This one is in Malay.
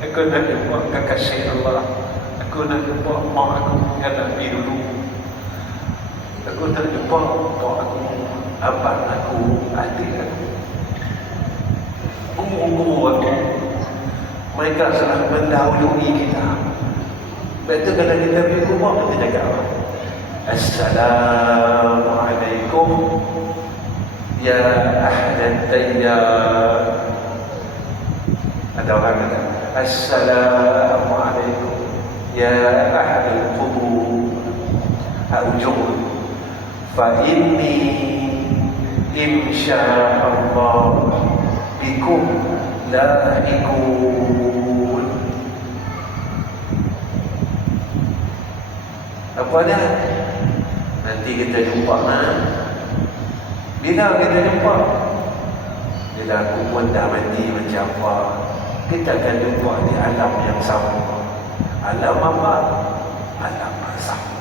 Aku nak jumpa kekasih Allah. Aku nak jumpa mak aku yang Nabi dulu. Aku nak jumpa mak aku, abang aku, adik aku, guru-guru aku. Mereka telah mendahului kita. Betul kalau kita pergi rumah, kita cakap apa? Assalamualaikum ya ahlan tayyar. Ada orang kata Assalamualaikum ya ahlul qubur. Ujung fa inni insyaallah bikum lahiqun. Apa dah? Nanti kita jumpa bila kita jumpa? Bila aku pun dah mati macam apa, kita akan jumpa di alam yang sama. Alam apa? Alam bersama.